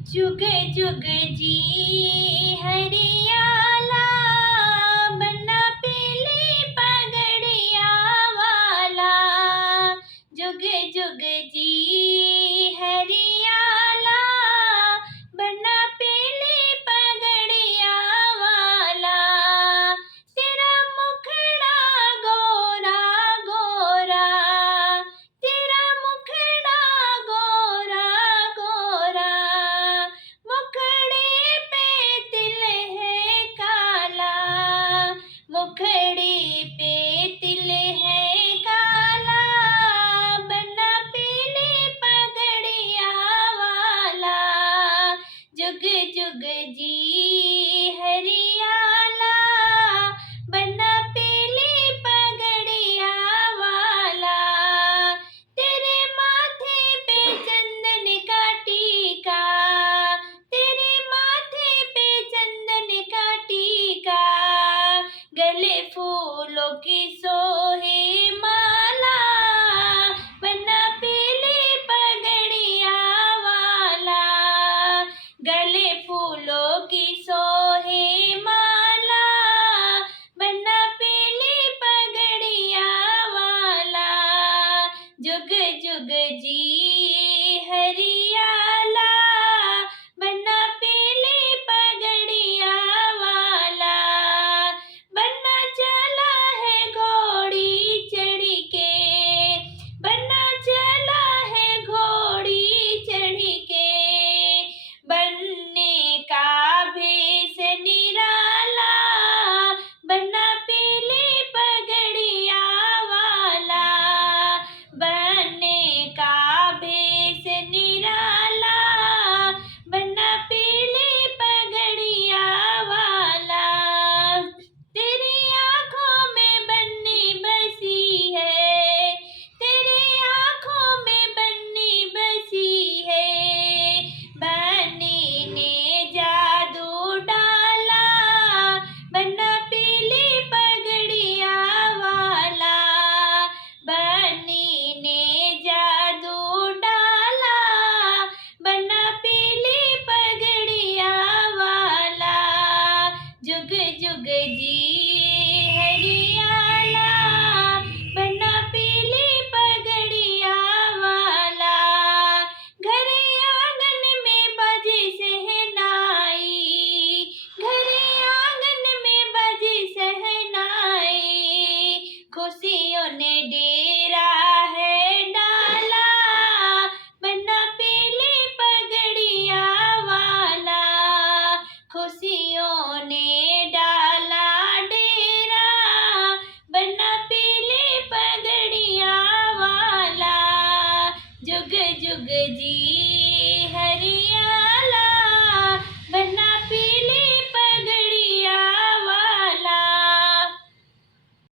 जुग जुग जी हरियाला, बन्ना पीली पगड़िया वाला। जुग जुग जी हरियाला, बन्ना पीली पगड़िया वाला। तेरा मुखड़ा गोरा गोरा, तेरा मुखड़ा गोरा गोरा। मुखड़े पे तिल है काला, मुखड़े पे तिल है काला। बन्ना पीली पगड़िया वाला। जुग जुग जी हरियाला, बन्ना पीली पगड़िया वाला। तेरे माथे पे चंदन का टीका, तेरे माथे पे चंदन का टीका। गले फूलों की सोहे माला, बन्ना पीली पगड़िया वाला। गले फूलों की सोहे माला, बन्ना पीली पगड़िया वाला। जुग जुग जी हरियाला, बन्ना पीली पगड़िया वाला। बन्ना चला है घोड़ी चढ़ के, बन्ना चला है घोड़ी चढ़ के। बनने का भेष निराला, बन्ना पीली पगड़िया वाला। बनने का भेष निराला, बन्ना पीली पगड़िया वाला। तेरी आँखों में बन्नी बसी है, तेरी आँखों में बन्नी बसी है। बन्नी ने जादू डाला, बन्ना पीली पगड़िया वाला। बन्नी ने जादू डाला, बन्ना पीली पगड़िया वाला। जुग जुग जी हरियाला, बन्ना पीली पगड़िया वाला। घरे आंगन में बजे शहनाई, घरे आंगन में बजे शहनाई। खुशियों ने डेरा है डाला, बन्ना पीली पगड़िया वाला। खुशियों ने डाला डेरा, बन्ना पीली पगड़िया वाला। जुग जुग जी